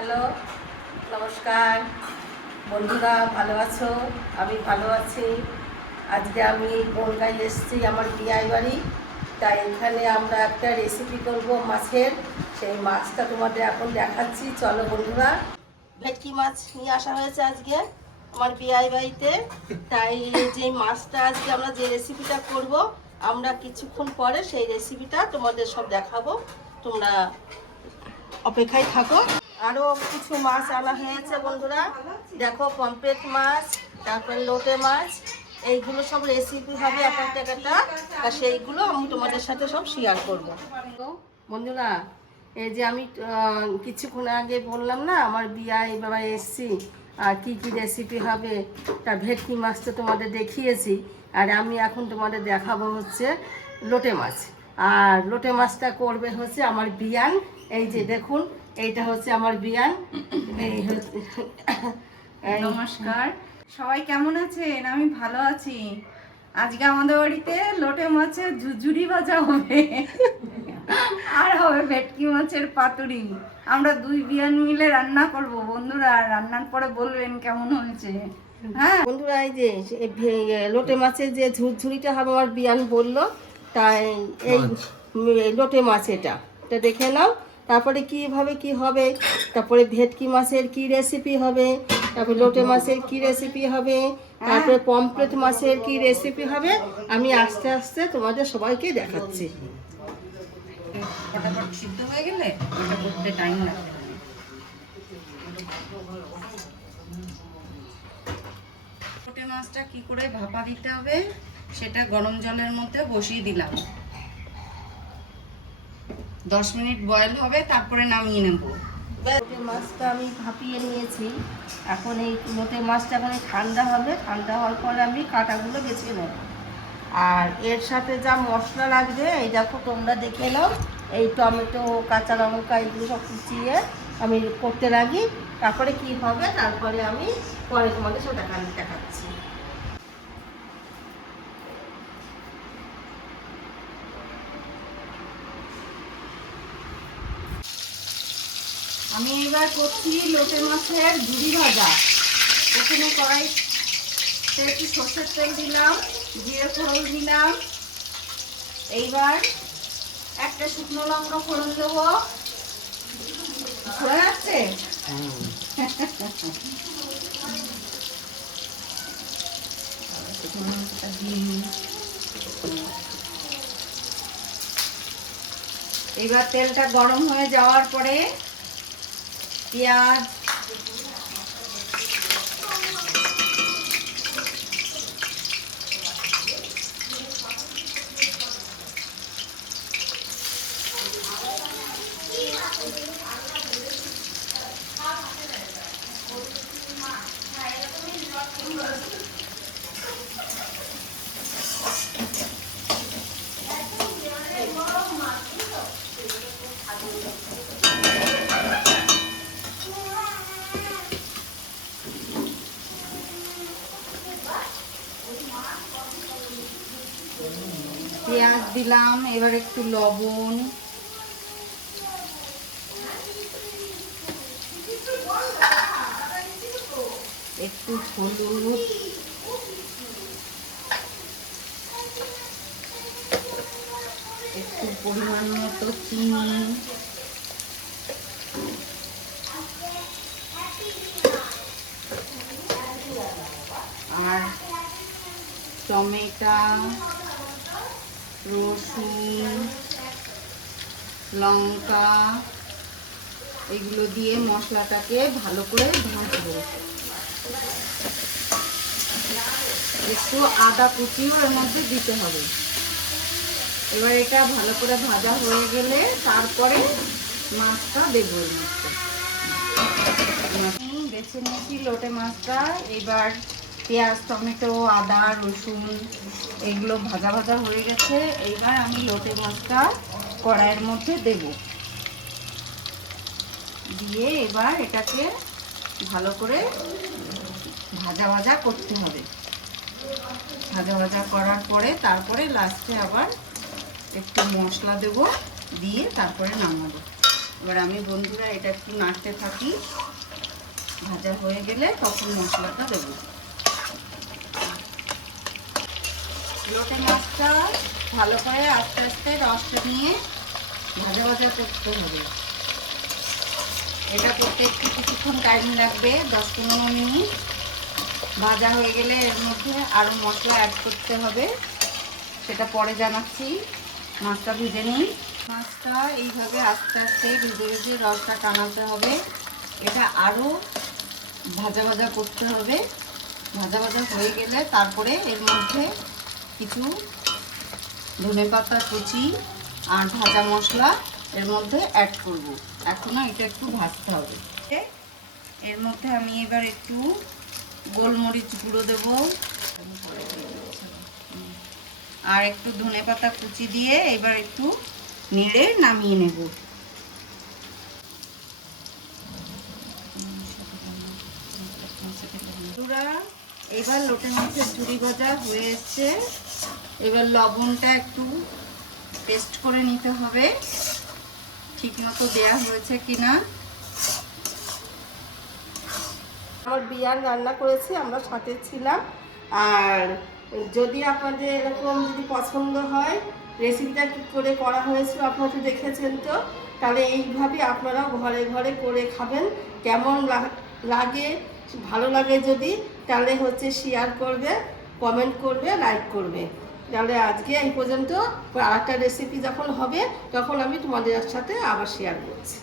Hello, নমস্কার বন্ধুরা, ভালো আছো? আমি ভালো আছি। আজকে আমি বনগাঁয় এসেছি আমার বিয়ে বাড়ি। তাই এখানে আমরা একটা রেসিপি করব মাছের। সেই মাছটা তোমাদের এখন দেখাচ্ছি, চলো বন্ধুরা। ভেটকি মাছ নিয়ে আসা হয়েছে আজকে আমার বিয়ে বাড়িতে। তাই যে মাছটা আজকে আমরা যে রেসিপিটা করব, আমরা কিছুক্ষণ পরে সেই রেসিপিটা তোমাদের সব দেখাবো। তোমরা অপেক্ষায় থাকো। আরও কিছু মাছ আনা হয়েছে বন্ধুরা, দেখো পমফ্রেট মাছ, তারপর লোটে মাছ। এইগুলো সব রেসিপি হবে এক একটা, আর সেইগুলো আমি তোমাদের সাথে সব শেয়ার করবো বন্ধুরা। এই যে আমি কিছুক্ষণ আগে বললাম না আমার বিয়ে বাবা এসছি, আর কি কি রেসিপি হবে। তা ভেটকি মাছ তো তোমাদের দেখিয়েছি, আর আমি এখন তোমাদের দেখাবো হচ্ছে লোটে মাছ। আর লোটে মাছটা করবে হচ্ছে আমার বিয়ান। এই যে দেখুন, এইটা হচ্ছে আমার বিয়ান। নমস্কার, সবাই কেমন আছেন? আমি ভালো আছি। আজকে আমাদের বাড়িতে লোটে মাছের ঝুরঝুরি ভাজা হবে আর হবে ভেটকি মাছের পাতুরি। আমরা দুই বিয়ান মিলে রান্না করব বন্ধুরা। রান্নার পরে বলবেন কেমন হয়েছে। হ্যাঁ বন্ধুরা, এই যে লোটে মাছের যে ঝুরঝুরিটা হবে আমার বিয়ান বললো, তাই এই লোটে মাছ এটা দেখে নাও। তারপরে কিভাবে কি হবে, তারপরে ভেটকি মাছের কি রেসিপি হবে, তারপরে লোটে মাছের কি রেসিপি হবে, তারপরে পমফ্রেট মাছের কি রেসিপি হবে, আমি আস্তে আস্তে তোমাদের সবাইকে দেখাচ্ছি। ফটাফট সিদ্ধ হয়ে গেলে এটা করতে টাইম লাগবে। লোটে মাছটা কি করে ভাপা দিতে হবে সেটা গরম জলের মধ্যে বসিয়ে দিলাম। 10 মিনিট বয়েল হবে, তারপরে নামিয়ে নেব। লোটে মাছটা আমি ভাপিয়ে নিয়েছি। এখন এই লোটে মাছটা এখন ঠান্ডা হবে, ঠান্ডা হওয়ার পরে আমি কাঁটাগুলো বেছে নেব। আর এর সাথে যা মশলা লাগবে এই দেখো, তোমরা দেখে নাও। এই টমেটো, কাঁচা লঙ্কা এগুলো সব কুচিয়ে আমি করতে লাগি। তারপরে কি হবে তারপরে আমি পরে তোমাদের সব দেখাচ্ছি। আমি এবার করছি লোটে মাছের ঝুরি ভাজা। ওখানে কড়াইতে একটু সর্ষের তেল দিলাম, জিরে ফোড়ন দিলাম। এইবার একটা শুকনো লঙ্কা ফোড়ন দেবো। ঘোরা যাচ্ছে। এবার তেলটা গরম হয়ে যাওয়ার পরে পেঁয়াজ, পেঁয়াজ দিলাম। এবার একটু লবণ, একটু হলুদ, একটু পরিমাণ মতো চিনি, আর টমেটো, রসুন, লঙ্কা এগুলো দিয়ে মশলাটাকে ভালো করে ভাজবো। একটু আদা কুচিও এর মধ্যে দিতে হবে। এবার এটা ভালো করে ভাজা হয়ে গেলে তারপরে মাছটা দেবো এর মধ্যে। বেছে নিয়েছি লোটে মাছটা। এবার পেঁয়াজ, টমেটো, আদা, রসুন এগুলো ভাজা ভাজা হয়ে গেছে। এইবার আমি লোটে মাছটা কড়াইয়ের মধ্যে দেব। দিয়ে এবার এটাকে ভালো করে ভাজা ভাজা করতে হবে। ভাজা ভাজা করার পরে তারপরে লাস্টে আবার একটু মশলা দেব, দিয়ে তারপরে নামাবো। এবার আমি বন্ধুরা এটা একটু নাড়তে থাকি, ভাজা হয়ে গেলে তখন মশলাটা দেবো। লোটে মাছটা ভালো করে আস্তে আস্তে রসটা নিয়ে ভাজা ভাজা করতে হবে। এটা করতে একটু কিছুক্ষণ টাইম লাগবে, 10-15 মিনিট। ভাজা হয়ে গেলে এর মধ্যে আরও মশলা অ্যাড করতে হবে, সেটা পরে জানাচ্ছি। মাছটা ভেজে নিই। মাছটা এইভাবে আস্তে আস্তে ভেজে ভেজে রসটা টানাতে হবে। এটা আরও ভাজা ভাজা করতে হবে। ভাজা ভাজা হয়ে গেলে তারপরে এর মধ্যে কিছু ধনেপাতা কুচি আর ভাজা মশলা এর মধ্যে অ্যাড করব। এখনও এটা একটু ভাজতে হবে। এর মধ্যে আমি এবার একটু গোলমরিচ গুঁড়ো দেব আর একটু ধনেপাতা কুচি দিয়ে এবার একটু নেড়ে নামিয়ে নেব। এবার লোটে মাছের ঝুরি ভাজা হয়ে এসছে। এবার লবণটা একটু টেস্ট করে নিতে হবে ঠিক মতো দেয়া হয়েছে কিনা। আমার বিয়ান রান্না করেছি, আমরা সাথে ছিলাম। আর যদি আপনাদের এরকম যদি পছন্দ হয়, রেসিপিটা কী করে করা হয়েছিল আপনারা তো দেখেছেন, তো তাহলে এইভাবে আপনারাও ঘরে ঘরে করে খাবেন। কেমন লাগে, ভালো লাগে যদি, তাহলে হচ্ছে শেয়ার করবে, কমেন্ট করবে, লাইক করবে। তাহলে আজকে এই পর্যন্ত। আর একটা রেসিপি যখন হবে তখন আমি তোমাদের সাথে আবার শেয়ার করছি।